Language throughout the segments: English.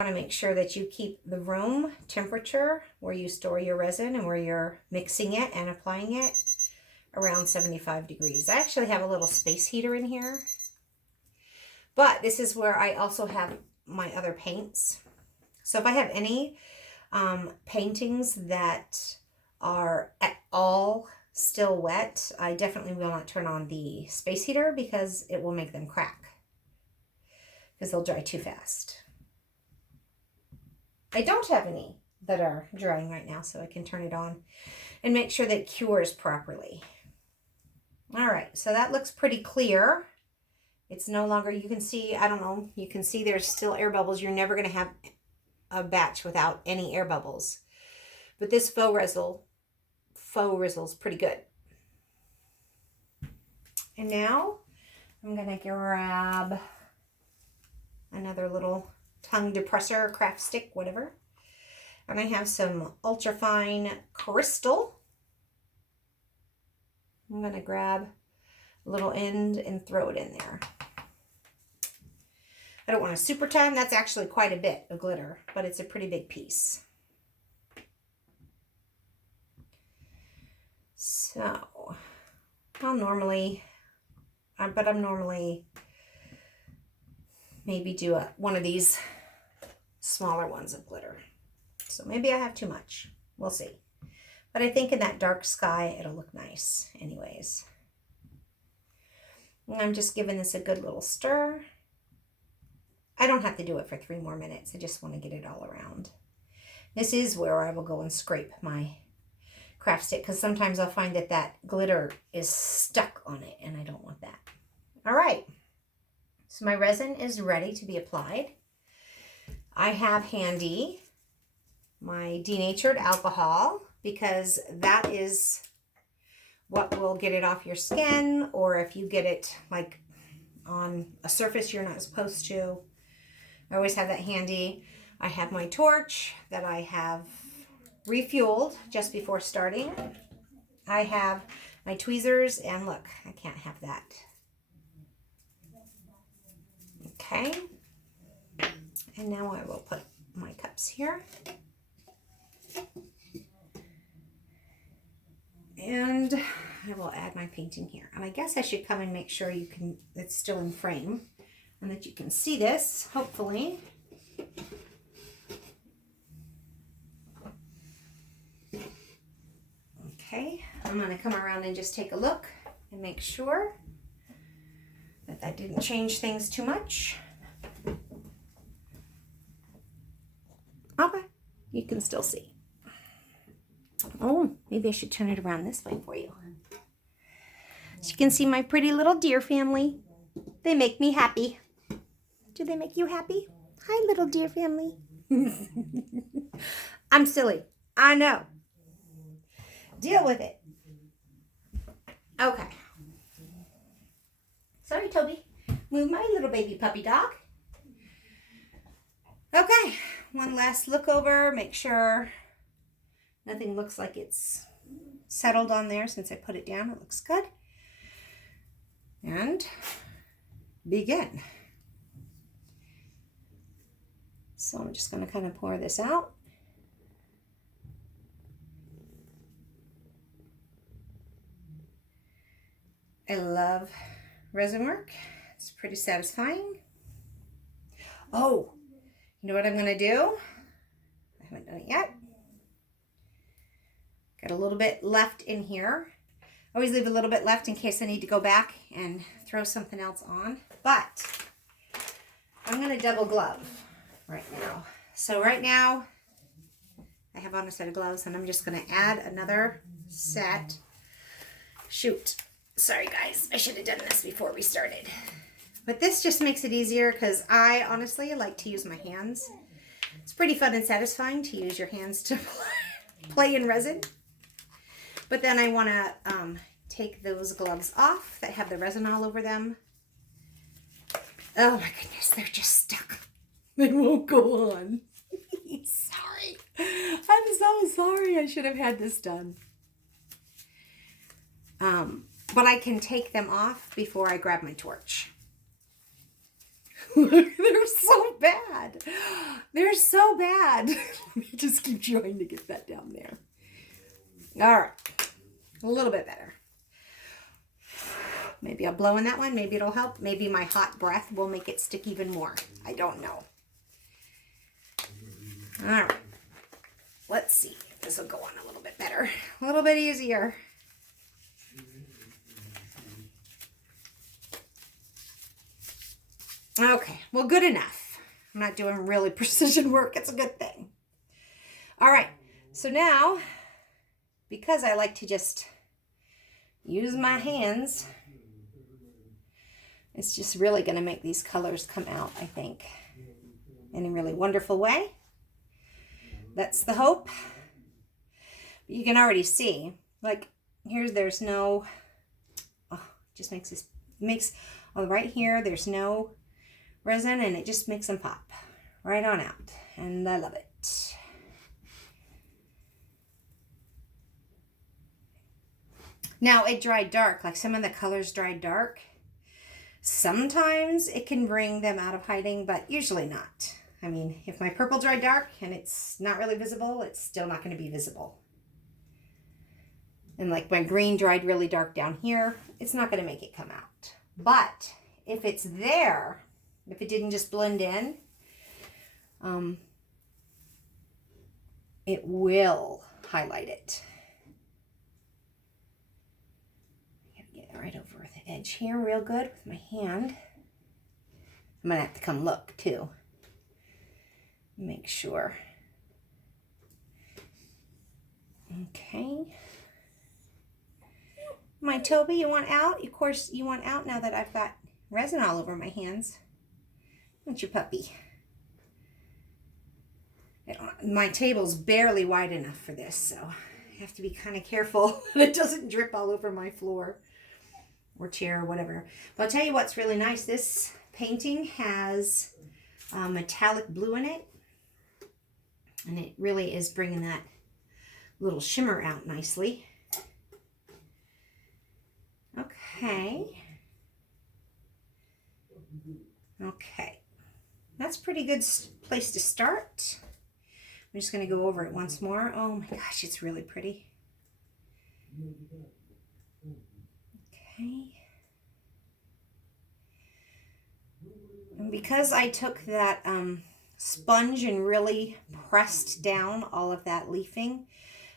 Want to make sure that you keep the room temperature where you store your resin and where you're mixing it and applying it around 75 degrees. I actually have a little space heater in here, but this is where I also have my other paints. So if I have any paintings that are at all still wet, I definitely will not turn on the space heater because it will make them crack because they'll dry too fast. I don't have any that are drying right now, so I can turn it on and make sure that it cures properly. All right, so that looks pretty clear. It's no longer, you can see, I don't know, you can see there's still air bubbles. You're never going to have a batch without any air bubbles. But this faux Rizzle's pretty good. And now I'm going to grab another little tongue depressor, craft stick, whatever. And I have some ultrafine crystal. I'm going to grab a little end and throw it in there. I don't want a super ton. That's actually quite a bit of glitter, but it's a pretty big piece. So I'm normally maybe do one of these smaller ones of glitter. So maybe I have too much. We'll see. But I think in that dark sky, it'll look nice anyways. And I'm just giving this a good little stir. I don't have to do it for 3 more minutes. I just want to get it all around. This is where I will go and scrape my craft stick because sometimes I'll find that that glitter is stuck on it and I don't want that. All right. So my resin is ready to be applied. I have handy my denatured alcohol because that is what will get it off your skin, or if you get it like on a surface you're not supposed to. I always have that handy. I have my torch that I have refueled just before starting. I have my tweezers, and look, I can't have that. Okay. And now I will put my cups here. And I will add my painting here. And I guess I should come and make sure it's still in frame and that you can see this, hopefully. Okay, I'm going to come around and just take a look and make sure that that didn't change things too much. Okay, you can still see. Oh, maybe I should turn it around this way for you. So you can see my pretty little deer family. They make me happy. Do they make you happy? Hi, little deer family. I'm silly. I know. Deal with it. Okay. Sorry, Toby. Move my little baby puppy dog. Okay. One last look over. Make sure nothing looks like it's settled on there since I put it down. It looks good. And begin. So I'm just going to kind of pour this out. I love resin work. It's pretty satisfying. Oh, you know what I'm going to do? I haven't done it yet. Got a little bit left in here. I always leave a little bit left in case I need to go back and throw something else on. But I'm going to double glove right now. So right now I have on a set of gloves and I'm just going to add another set. Shoot. Sorry guys, I should have done this before we started. But this just makes it easier because I honestly like to use my hands. It's pretty fun and satisfying to use your hands to play in resin. But then I want to take those gloves off that have the resin all over them. Oh my goodness, they're just stuck. They won't go on. Sorry. I'm so sorry. I should have had this done. But I can take them off before I grab my torch. Look, they're so bad. They're so bad. Let me just keep trying to get that down there. All right. A little bit better. Maybe I'll blow in that one. Maybe it'll help. Maybe my hot breath will make it stick even more. I don't know. All right. Let's see if this will go on a little bit better. A little bit easier. Okay. Well, good enough. I'm not doing really precision work. It's a good thing. All right. So now, because I like to just use my hands, it's just really going to make these colors come out, I think, in a really wonderful way. That's the hope. You can already see, like, there's no, just right here, there's no resin, and it just makes them pop right on out, and I love it. Now, it dried dark, like some of the colors dried dark. Sometimes it can bring them out of hiding, but usually not. I mean, if my purple dried dark and it's not really visible, it's still not going to be visible. And like my green dried really dark down here, it's not going to make it come out. But if it's there, if it didn't just blend in, it will highlight it. I gotta get it right over the edge here real good with my hand. I'm gonna have to come look too. Make sure. Okay. My Toby, you want out? Of course you want out now that I've got resin all over my hands. What's your puppy? My table's barely wide enough for this, so I have to be kind of careful that it doesn't drip all over my floor or chair or whatever. But I'll tell you what's really nice. This painting has metallic blue in it, and it really is bringing that little shimmer out nicely. Okay. Okay. That's a pretty good place to start. I'm just going to go over it once more. Oh my gosh, it's really pretty. Okay. And because I took that sponge and really pressed down all of that leafing,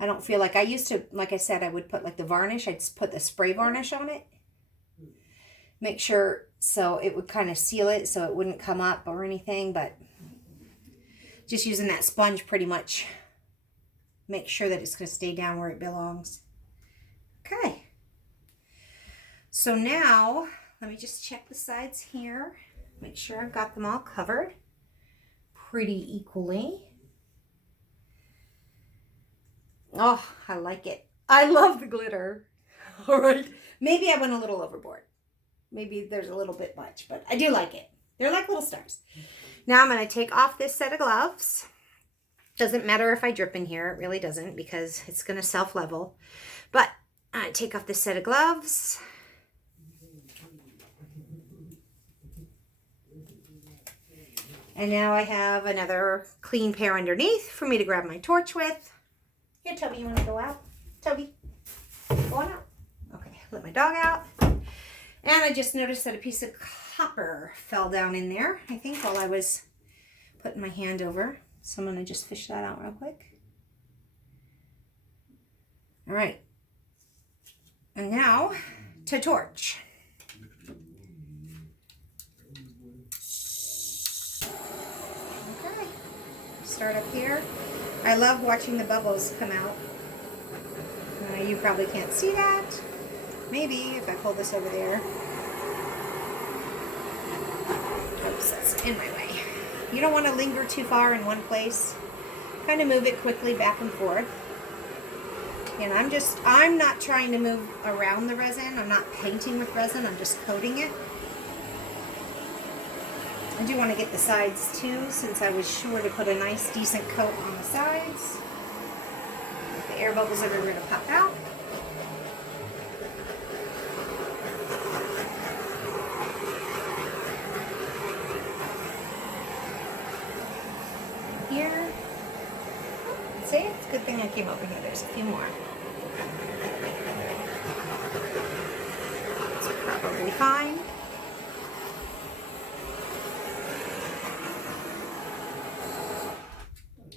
I don't feel like I used to, like I said, I would put like the varnish. I'd put the spray varnish on it. Make sure so it would kind of seal it so it wouldn't come up or anything, but just using that sponge pretty much make sure that it's going to stay down where it belongs. Okay. So now, let me just check the sides here. Make sure I've got them all covered pretty equally. Oh, I like it. I love the glitter. All right. Maybe I went a little overboard. Maybe there's a little bit much, but I do like it. They're like little stars. Now I'm going to take off this set of gloves. Doesn't matter if I drip in here. It really doesn't because it's going to self-level. But I take off this set of gloves. And now I have another clean pair underneath for me to grab my torch with. Here, Toby, you want to go out? Toby, go on out. Okay, let my dog out. And I just noticed that a piece of copper fell down in there, I think, while I was putting my hand over. So I'm going to just fish that out real quick. All right. And now to torch. Okay. Start up here. I love watching the bubbles come out. You probably can't see that. Maybe if I pull this over there. Oops, that's in my way. You don't want to linger too far in one place. Kind of move it quickly back and forth. And I'm not trying to move around the resin. I'm not painting with resin. I'm just coating it. I do want to get the sides too, since I was sure to put a nice decent coat on the sides. If the air bubbles everywhere to pop out. See, it's a good thing I came over here. There's a few more. It's probably fine.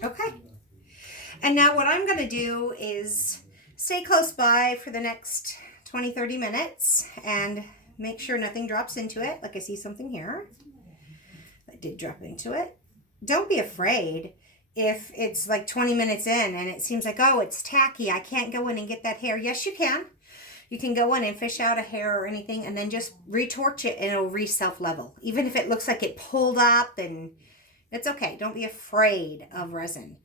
Okay. And now what I'm going to do is stay close by for the next 20-30 minutes and make sure nothing drops into it. Like I see something here. I did drop into it. Don't be afraid if it's like 20 minutes in and it seems like, oh, it's tacky. I can't go in and get that hair. Yes, you can. You can go in and fish out a hair or anything and then just retorch it and it'll re-self-level. Even if it looks like it pulled up, and it's okay. Don't be afraid of resin.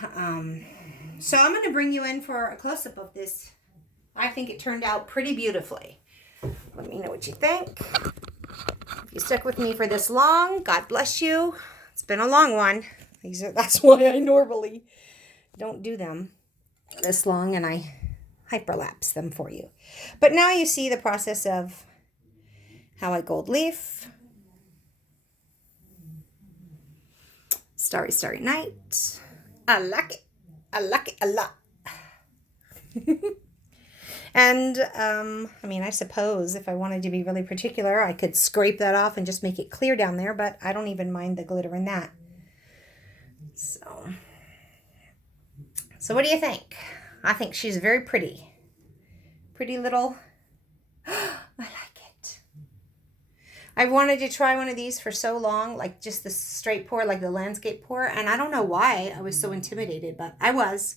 So I'm going to bring you in for a close-up of this. I think it turned out pretty beautifully. Let me know what you think. If you stuck with me for this long, God bless you. It's been a long one. That's why I normally don't do them this long, and I hyperlapse them for you. But now you see the process of how I gold leaf. Starry, starry night. I like it. I like it a lot. And, I mean, I suppose if I wanted to be really particular, I could scrape that off and just make it clear down there, but I don't even mind the glitter in that. So what do you think? I think she's very pretty. Pretty little. I like it. I've wanted to try one of these for so long, like just the straight pour, like the landscape pour, and I don't know why I was so intimidated, but I was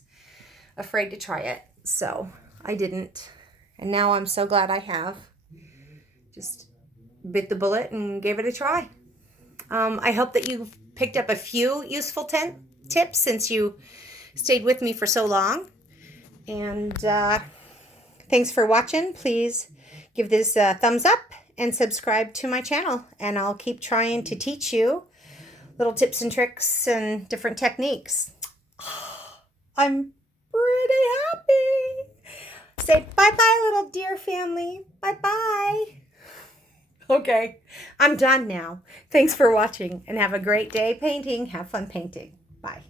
afraid to try it, so I didn't. And now I'm so glad I have. Just bit the bullet and gave it a try. I hope that you picked up a few useful tips since you stayed with me for so long. And thanks for watching. Please give this a thumbs up and subscribe to my channel. And I'll keep trying to teach you little tips and tricks and different techniques. I'm pretty happy. Say bye-bye, little dear family. Bye-bye. Okay, I'm done now. Thanks for watching and have a great day painting. Have fun painting. Bye.